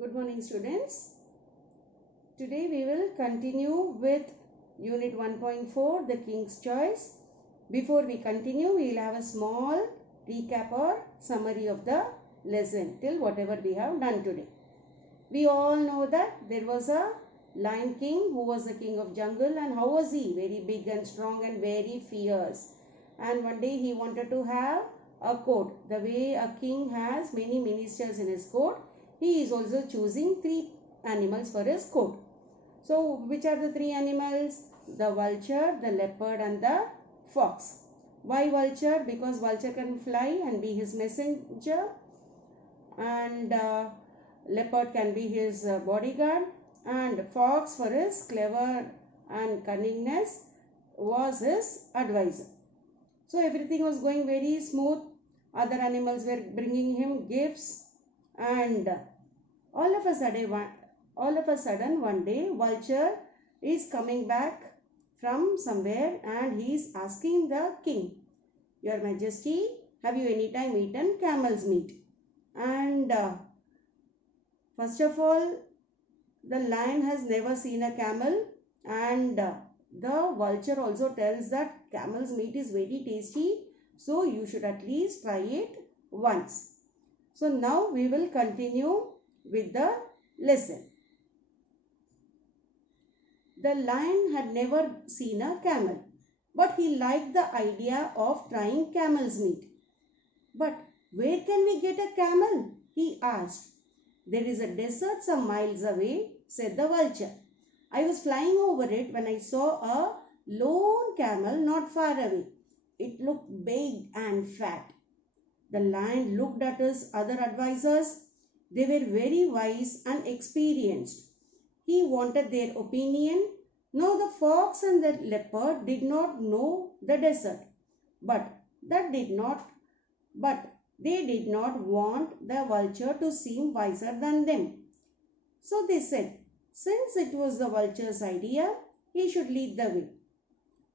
Good morning, students. Today we will continue with Unit 1.4, The King's Choice. Before we continue, we will have a small recap or summary of the lesson till whatever we have done today. We all know that there was a lion king who was the king of jungle, and how was he? Very big and strong and very fierce. And one day he wanted to have a court. The way a king has many ministers in his court, he is also choosing 3 animals for his court. So which are the 3 animals? The vulture, the leopard and the fox. Why vulture? Because vulture can fly and be his messenger, and leopard can be his bodyguard, and fox for his clever and cunningness was his advisor. So everything was going very smooth. Other animals were bringing him gifts, and all of a sudden one day vulture is coming back from somewhere, and he is asking the king, "Your Majesty, have you any time eaten camel's meat?" And first of all, the lion has never seen a camel, and the vulture also tells that camel's meat is very tasty, so you should at least try it once. So now we will continue with the lesson. The lion had never seen a camel, but he liked the idea of trying camel's meat. "But where can we get a camel?" he asked. "There is a desert some miles away," said the vulture. "I was flying over it when I saw a lone camel not far away. It looked big and fat." The lion looked at his other advisors. They were very wise and experienced. He wanted their opinion. No, the fox and the leopard did not know the desert, but they did not want the vulture to seem wiser than them. So they said, since it was the vulture's idea, he should lead the way.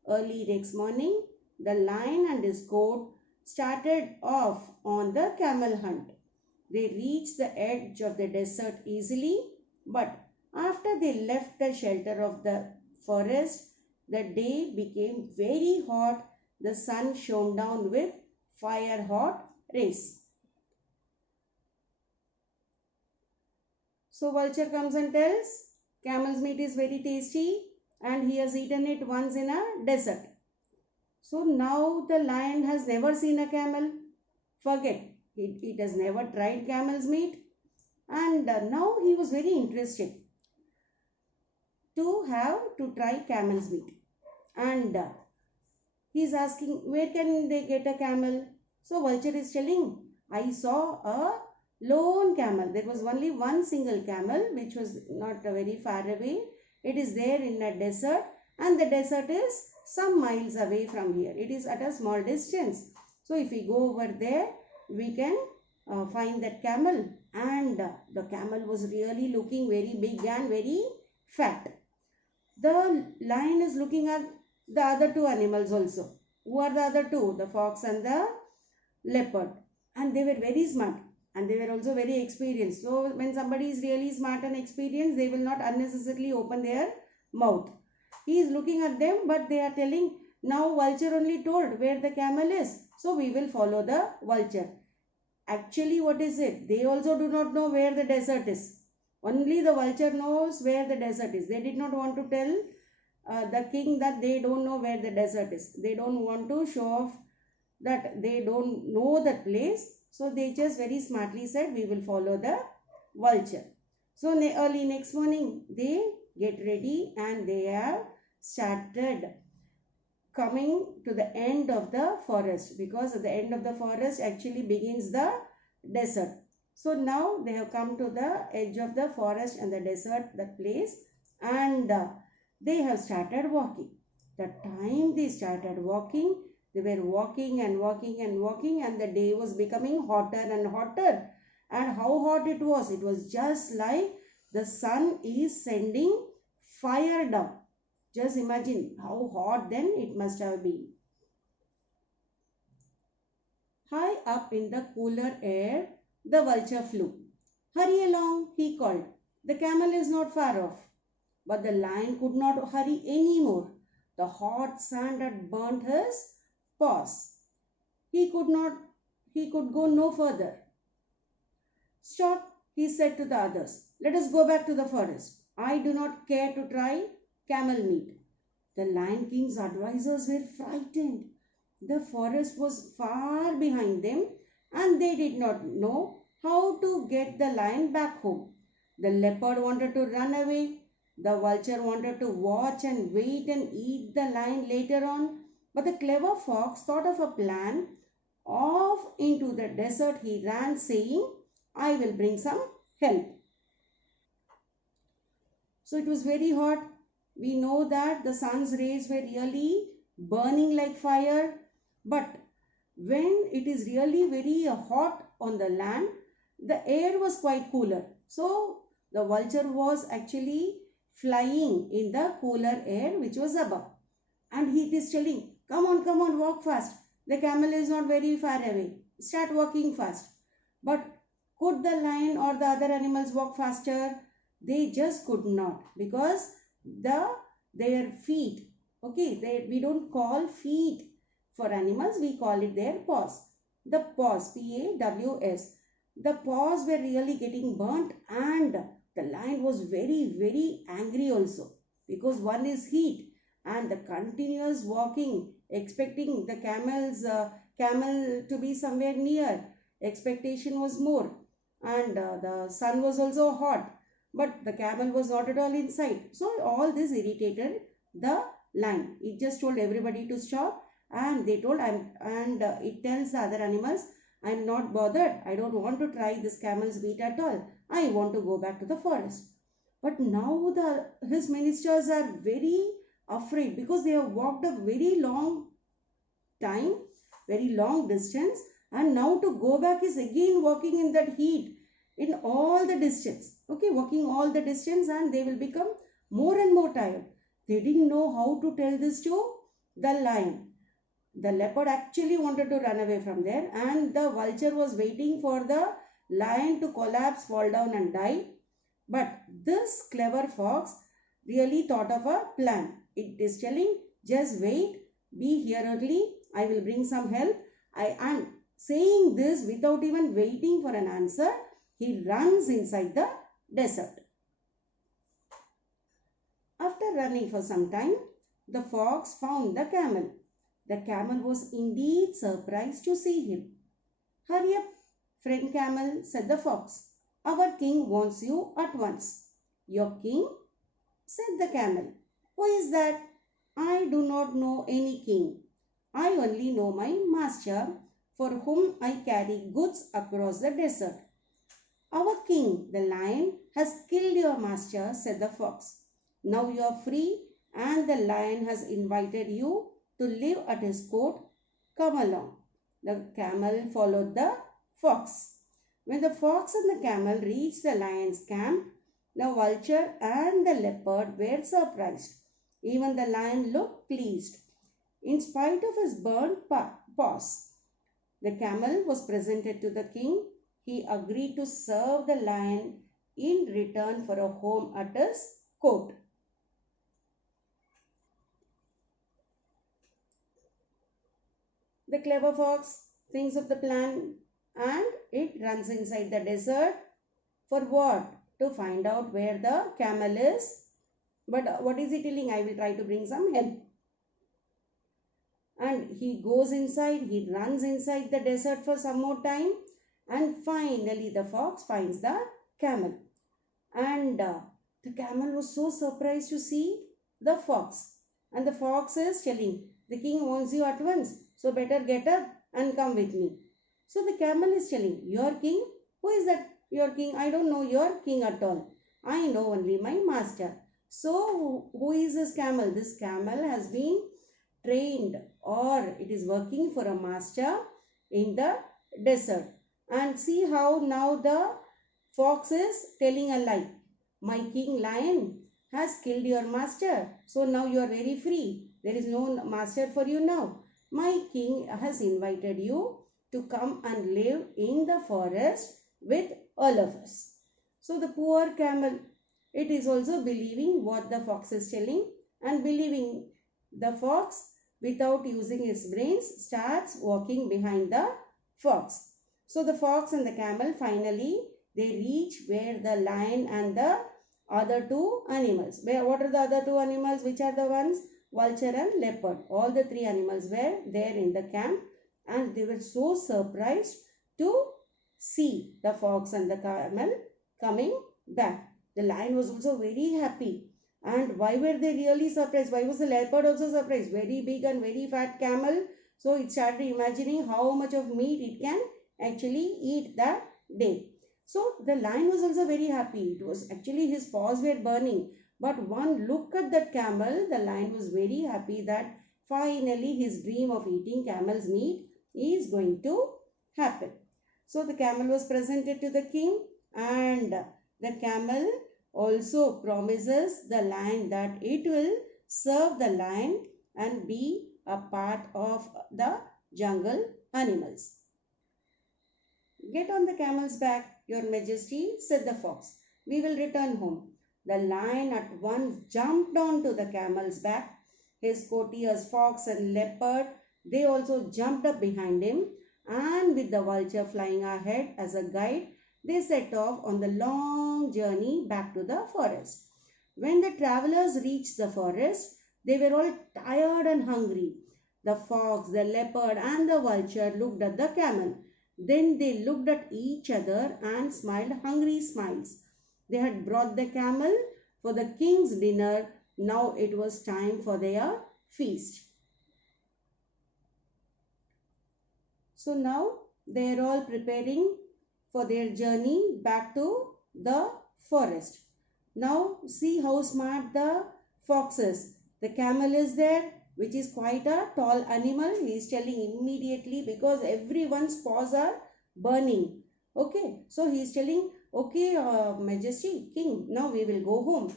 Early next morning, the lion and his court started off on the camel hunt. They reached the edge of the desert easily, but after they left the shelter of the forest, the day became very hot. The sun shone down with fire-hot rays. So vulture comes and tells, camel's meat is very tasty and he has eaten it once in a desert. So now the lion has never seen a camel. Forget, it has never tried camel's meat, and now he was very interested to try camel's meat, and he is asking, where can they get a camel? So vulture is telling, I saw a lone camel. There was only one single camel which was not very far away. It is there in a desert, and the desert is some miles away from here. It is at a small distance. So if we go over there, we can find that camel. And the camel was really looking very big and very fat. The lion is looking at the other 2 animals also. Who are the other 2? The fox and the leopard. And they were very smart, and they were also very experienced. So when somebody is really smart and experienced, they will not unnecessarily open their mouth. He is looking at them, but they are telling, now vulture only told where the camel is, so we will follow the vulture. Actually, what is it? They also do not know where the desert is. Only the vulture knows where the desert is. They did not want to tell the king that they don't know where the desert is. They don't want to show off that they don't know that place. So they just very smartly said, we will follow the vulture. So early next morning, they get ready and they have started coming to the end of the forest, because at the end of the forest actually begins the desert. So now they have come to the edge of the forest and the desert, that place, and they have started walking. The time they started walking, they were walking and walking and walking, and the day was becoming hotter and hotter. And how hot it was! It was just like the sun is sending fire down. Just imagine how hot then it must have been. High up in the cooler air, the vulture flew. Hurry along, he called. The camel is not far off. But the lion could not hurry any more. The hot sand had burnt his paws. He could not, he could go no further. Stop, he said to the others. Let us go back to the forest. I do not care to try camel meat. The Lion King's advisors were frightened. The forest was far behind them and they did not know how to get the lion back home. The leopard wanted to run away. The vulture wanted to watch and wait and eat the lion later on. But the clever fox thought of a plan. Off into the desert he ran, saying, I will bring some help. So it was very hot. We know that the sun's rays were really burning like fire. But when it is really very hot on the land, the air was quite cooler. So the vulture was actually flying in the cooler air which was above. And he is telling, come on, walk fast. The camel is not very far away. Start walking fast. But could the lion or the other animals walk faster? They just could not, because their feet, okay, we don't call feet for animals, we call it their paws. The paws, P-A-W-S. The paws were really getting burnt, and the lion was very, very angry also, because one is heat and the continuous walking, expecting the camel to be somewhere near. Expectation was more, and the sun was also hot, but the camel was not at all in sight. So all this irritated the lion. It just told everybody to stop, and they told, it tells the other animals, I'm not bothered. I don't want to try this camel's meat at all. I want to go back to the forest. But now his ministers are very afraid, because they have walked a very long time, very long distance, and now to go back is again walking in that heat in all the distance. Okay, walking all the distance, and they will become more and more tired. They didn't know how to tell this to the lion. The leopard actually wanted to run away from there, and the vulture was waiting for the lion to collapse, fall down and die. But this clever fox really thought of a plan. It is telling, just wait, be here early, I will bring some help. I am saying this without even waiting for an answer. He runs inside the desert. After running for some time, the fox found the camel. The camel was indeed surprised to see him. Hurry up, friend camel, said the fox. Our king wants you at once. Your king? Said the camel. Who is that? I do not know any king. I only know my master, for whom I carry goods across the desert. Our king, the lion, has killed your master, said the fox. Now you are free, and the lion has invited you to live at his court. Come along. The camel followed the fox. When the fox and the camel reached the lion's camp, the vulture and the leopard were surprised. Even the lion looked pleased. In spite of his burnt paws, the camel was presented to the king. He agreed to serve the lion in return for a home at his court. The clever fox thinks of the plan, and it runs inside the desert. For what? To find out where the camel is. But what is he telling? I will try to bring some help. And he goes inside, he runs inside the desert for some more time, and finally the fox finds the camel. And the camel was so surprised to see the fox. And the fox is telling, the king wants you at once, so better get up and come with me. So the camel is telling, your king? Who is that your king? I don't know your king at all. I know only my master. So who is this camel? This camel has been trained, or it is working for a master in the desert. And see how now the fox is telling a lie. My king lion has killed your master, so now you are very free. There is no master for you now. My king has invited you to come and live in the forest with all of us. So the poor camel, it is also believing what the fox is telling, and believing the fox without using its brains starts walking behind the fox. So the fox and the camel finally they reach where the lion and the other two animals. What are the other two animals? Which are the ones? Vulture and leopard. All the three animals were there in the camp, and they were so surprised to see the fox and the camel coming back. The lion was also very happy. And why were they really surprised? Why was the leopard also surprised? Very big and very fat camel. So it started imagining how much of meat it can actually eat that day. So the lion was also very happy. It was actually his paws were burning. But one look at that camel, the lion was very happy that finally his dream of eating camel's meat is going to happen. So the camel was presented to the king, and the camel also promises the lion that it will serve the lion and be a part of the jungle animals. Get on the camel's back, your majesty, said the fox. We will return home. The lion at once jumped onto the camel's back. His courtiers, fox and leopard, they also jumped up behind him, and with the vulture flying ahead as a guide, they set off on the long journey back to the forest. When the travelers reached the forest, they were all tired and hungry. The fox, the leopard and the vulture looked at the camel. Then they looked at each other and smiled hungry smiles. They had brought the camel for the king's dinner. Now it was time for their feast. So now they are all preparing for their journey back to the forest. Now see how smart the fox is. The camel is there, which is quite a tall animal. He is telling immediately, because everyone's paws are burning. Okay, so he is telling, okay, majesty, king, now we will go home.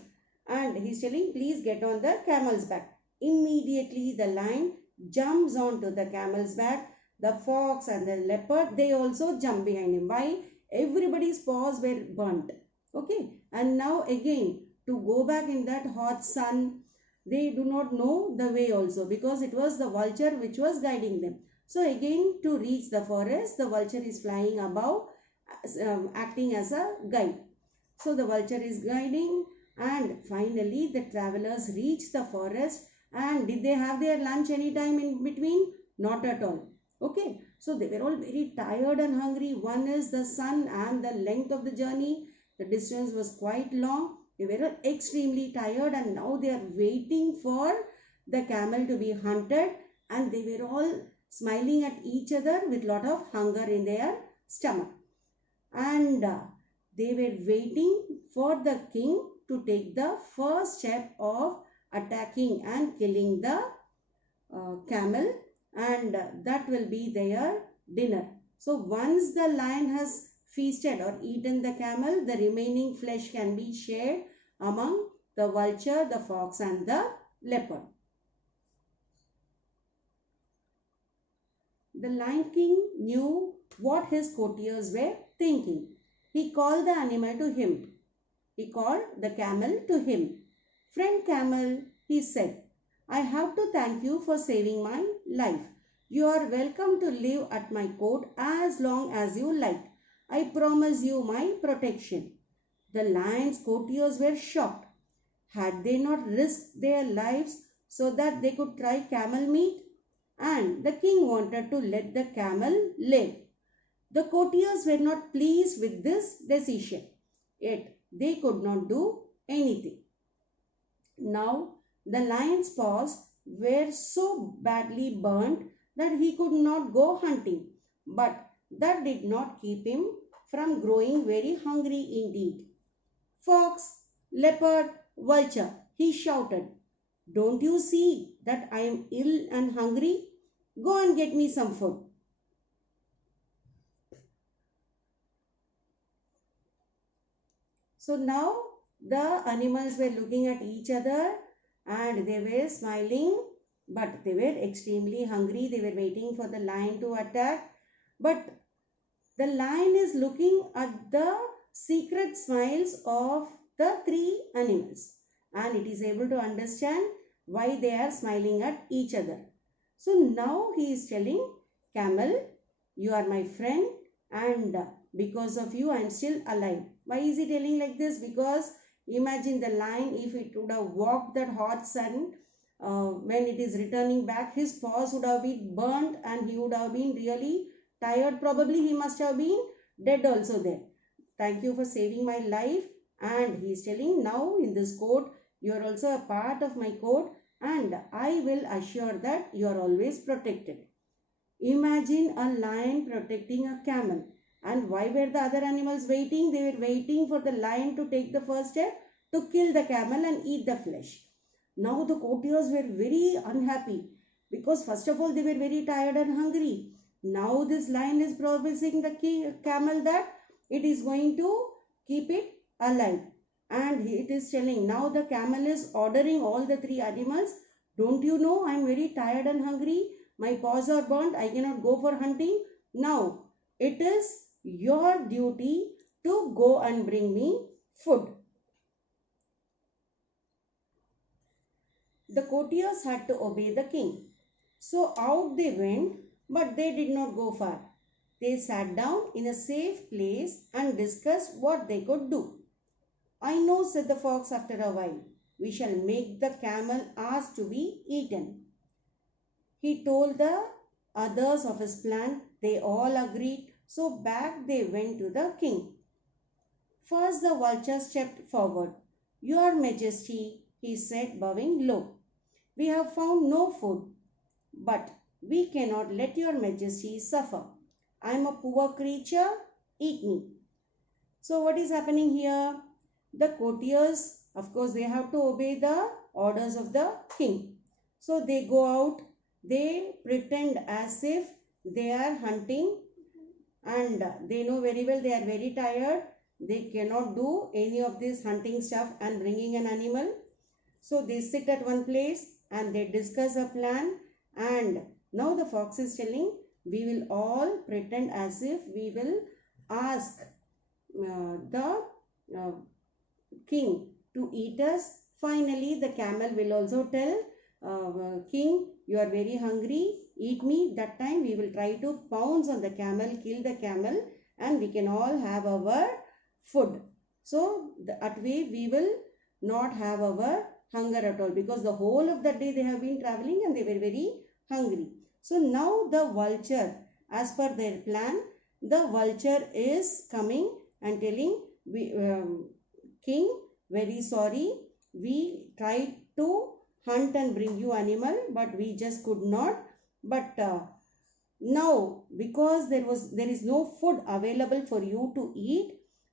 And he is telling, please get on the camel's back. Immediately the lion jumps onto the camel's back. The fox and the leopard, they also jump behind him. Why? Everybody's paws were burnt. Okay, and now again to go back in that hot sun, they do not know the way also, because it was the vulture which was guiding them. So again to reach the forest, the vulture is flying above, acting as a guide. So the vulture is guiding, and finally the travelers reach the forest. And did they have their lunch any time in between? Not at all. Okay, so they were all very tired and hungry. One is the sun and the length of the journey. The distance was quite long. They were extremely tired, and now they are waiting for the camel to be hunted, and they were all smiling at each other with lot of hunger in their stomach. And they were waiting for the king to take the first step of attacking and killing the camel, and that will be their dinner. So once the lion has feasted or eaten the camel, the remaining flesh can be shared among the vulture, the fox and the leopard. The Lion King knew what his courtiers were thinking. He called the animal to him. He called the camel to him. Friend camel, he said, I have to thank you for saving my life. You are welcome to live at my court as long as you like. I promise you my protection. The lion's courtiers were shocked. Had they not risked their lives so that they could try camel meat? And the king wanted to let the camel live. The courtiers were not pleased with this decision, yet they could not do anything. Now the lion's paws were so badly burnt that he could not go hunting, but that did not keep him from growing very hungry indeed. Fox, leopard, vulture, he shouted, don't you see that I am ill and hungry? Go and get me some food. So now the animals were looking at each other and they were smiling, but they were extremely hungry. They were waiting for the lion to attack. But the lion is looking at the secret smiles of the three animals, and it is able to understand why they are smiling at each other. So now he is telling camel, you are my friend, and because of you I am still alive. Why is he telling like this? Because imagine the lion, if it would have walked that hot sun, when it is returning back, his paws would have been burnt and he would have been really tired. Probably he must have been dead also there. Thank you for saving my life. And he is telling, now in this court, you are also a part of my court, and I will assure that you are always protected. Imagine a lion protecting a camel. And why were the other animals waiting? They were waiting for the lion to take the first step to kill the camel and eat the flesh. Now the courtiers were very unhappy because first of all they were very tired and hungry. Now this lion is promising the camel that it is going to keep it alive. And it is telling, now the camel is ordering all the three animals, don't you know I am very tired and hungry? My paws are burnt, I cannot go for hunting. Now it is your duty to go and bring me food. The courtiers had to obey the king. So out they went, but they did not go far. They sat down in a safe place and discussed what they could do. I know, said the fox after a while, we shall make the camel ask to be eaten. He told the others of his plan. They all agreed. So back they went to the king. First the vulture stepped forward. Your Majesty, he said, bowing low, we have found no food, but we cannot let your Majesty suffer. I am a poor creature, eat me. So what is happening here? The courtiers, of course, they have to obey the orders of the king. So they go out, they pretend as if they are hunting, and they know very well they are very tired. They cannot do any of this hunting stuff and bringing an animal. So they sit at one place and they discuss a plan. And now the fox is telling, we will all pretend as if we will ask the king to eat us. Finally, the camel will also tell king, you are very hungry, eat me. That time we will try to pounce on the camel, kill the camel, and we can all have our food. So that way we will not have our hunger at all, because the whole of the day they have been traveling and they were very hungry. So now the vulture, as per their plan, the vulture is coming and telling, king, very sorry, we tried to hunt and bring you animal, but we just could not. But now because there is no food available for you to eat,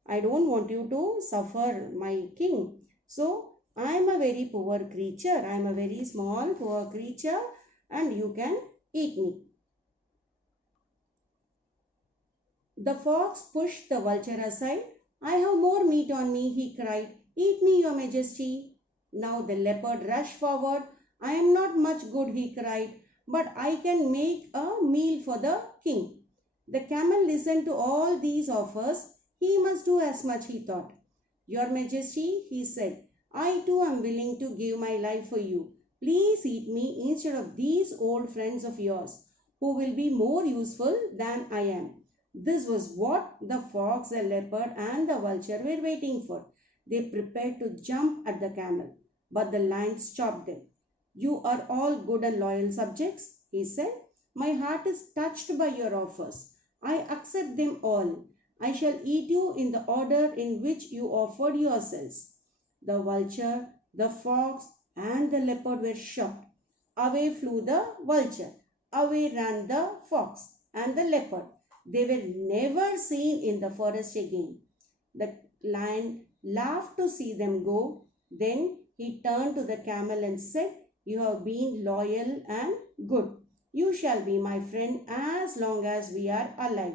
I don't want you to suffer, my king. So I am a very poor creature, I am a very small poor creature, and you can eat me. The fox pushed the vulture aside. I have more meat on me, he cried. Eat me, your Majesty. Now the leopard rushed forward. I am not much good, he cried, but I can make a meal for the king. The camel listened to all these offers. He must do as much, he thought. Your Majesty, he said, I too am willing to give my life for you. Please eat me instead of these old friends of yours, who will be more useful than I am. This was what the fox, the leopard, and the vulture were waiting for. They prepared to jump at the camel, but the lion stopped them. You are all good and loyal subjects, he said. My heart is touched by your offers. I accept them all. I shall eat you in the order in which you offered yourselves. The vulture, the fox, and the leopard were shocked. Away flew the vulture. Away ran the fox and the leopard. They were never seen in the forest again. The lion laughed to see them go. Then he turned to the camel and said, you have been loyal and good. You shall be my friend as long as we are alive.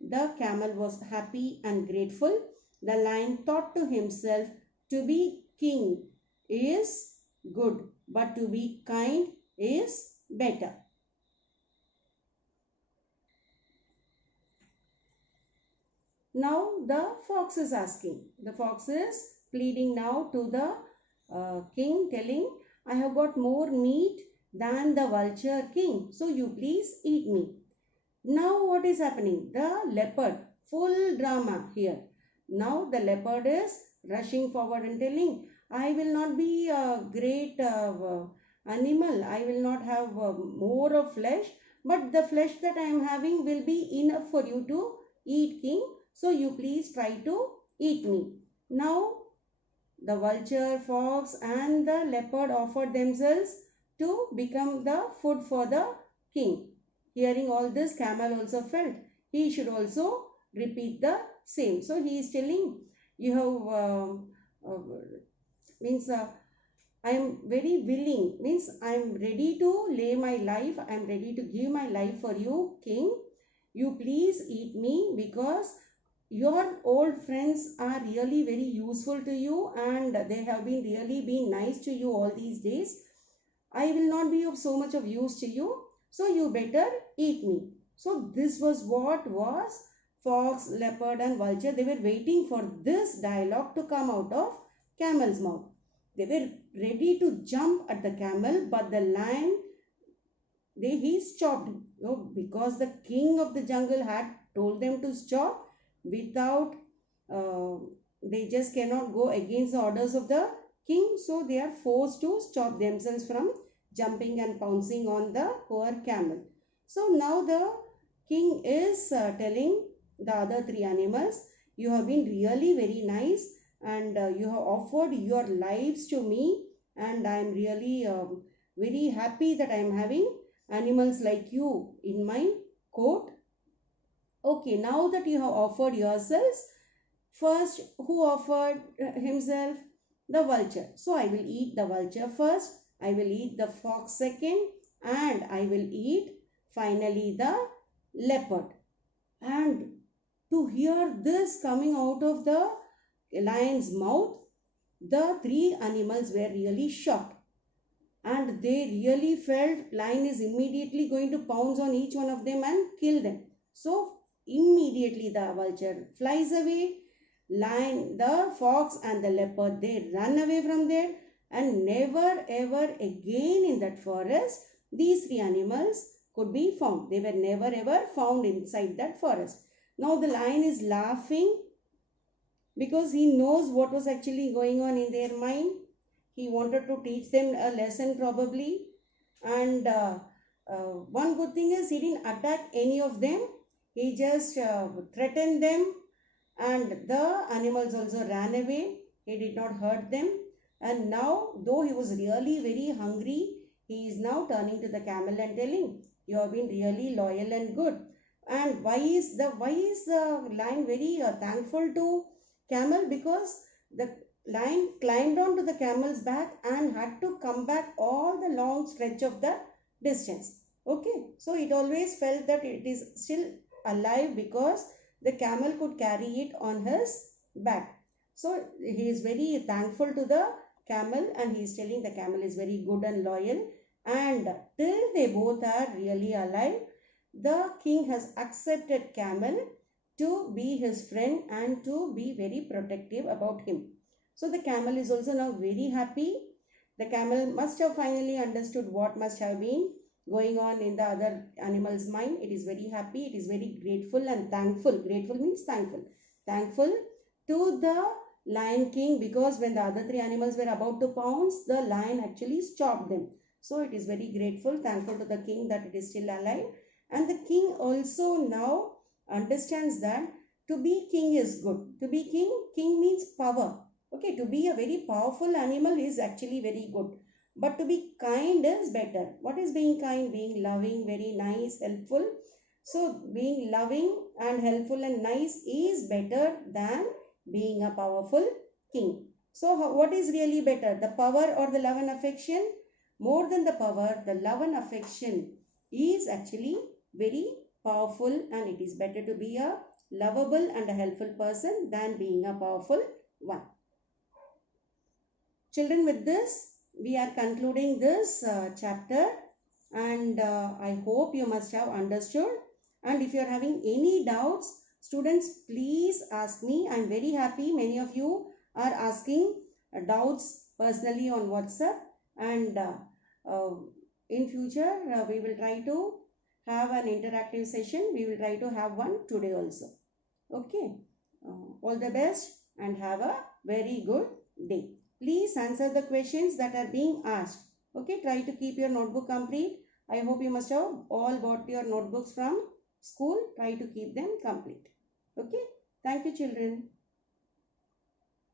The camel was happy and grateful. The lion thought to himself, to be king is good, but to be kind is better. Now the fox is asking. The fox is pleading now to the king, telling, I have got more meat than the vulture king, so you please eat me. Now what is happening? The leopard, full drama here. Now the leopard is rushing forward and telling, I will not be a great animal. I will not have more of flesh, but the flesh that I am having will be enough for you to eat, king. So you please try to eat me. Now the vulture, fox and the leopard offered themselves to become the food for the king. Hearing all this, camel also felt he should also repeat the same. So he is telling, you have means I am very willing, means I am ready to lay my life, I am ready to give my life for you, king. You please eat me, because your old friends are really very useful to you and they have been really been nice to you all these days. I will not be of so much of use to you, so you better eat me. So this was what was fox, leopard and vulture. They were waiting for this dialogue to come out of camel's mouth. They were ready to jump at the camel, but the lion, he stopped. Because the king of the jungle had told them to stop, without they just cannot go against the orders of the king, so they are forced to stop themselves from jumping and pouncing on the poor camel. So now the king is telling the other three animals, you have been really very nice and you have offered your lives to me, and I am really very happy that I am having animals like you in my court. Okay, now that you have offered yourselves, first who offered himself? The vulture. So I will eat the vulture first, I will eat the fox second, and I will eat finally the leopard. And to hear this coming out of the lion's mouth, the three animals were really shocked, and they really felt lion is immediately going to pounce on each one of them and kill them. So immediately the vulture flies away. Lion, the fox and the leopard, they run away from there, and never ever again in that forest these three animals could be found. They were never ever found inside that forest. Now the lion is laughing because he knows what was actually going on in their mind. He wanted to teach them a lesson probably. And one good thing is he didn't attack any of them. He just threatened them, and the animals also ran away. He did not hurt them. And now, though he was really very hungry, he is now turning to the camel and telling, you have been really loyal and good. And why is the lion very thankful to camel? Because the lion climbed onto the camel's back and had to come back all the long stretch of the distance. Okay, so it always felt that it is still alive because the camel could carry it on his back. So he is very thankful to the camel, and he is telling the camel is very good and loyal, and till they both are really alive, the king has accepted camel to be his friend and to be very protective about him. So the camel is also now very happy. The camel must have finally understood what must have been going on in the other animal's mind. It is very happy, it is very grateful and thankful. Grateful means thankful. Thankful to the lion king, because when the other three animals were about to pounce, the lion actually stopped them. So it is very grateful, thankful to the king that it is still alive. And the king also now understands that to be king is good. To be king means power. Okay, to be a very powerful animal is actually very good. But to be kind is better. What is being kind? Being loving, very nice, helpful. So being loving and helpful and nice is better than being a powerful king. So what is really better? The power or the love and affection? More than the power, the love and affection is actually very powerful, and it is better to be a lovable and a helpful person than being a powerful one. Children, with this, we are concluding this chapter, and I hope you must have understood. And if you are having any doubts, Students, please ask me. I'm very happy many of you are asking doubts personally on WhatsApp, and uh, in future we will try to have an interactive session. We will try to have one today also. Okay. All the best and have a very good day. Please answer the questions that are being asked. Okay. Try to keep your notebook complete. I hope you must have all bought your notebooks from school. Try to keep them complete. Okay. Thank you, children.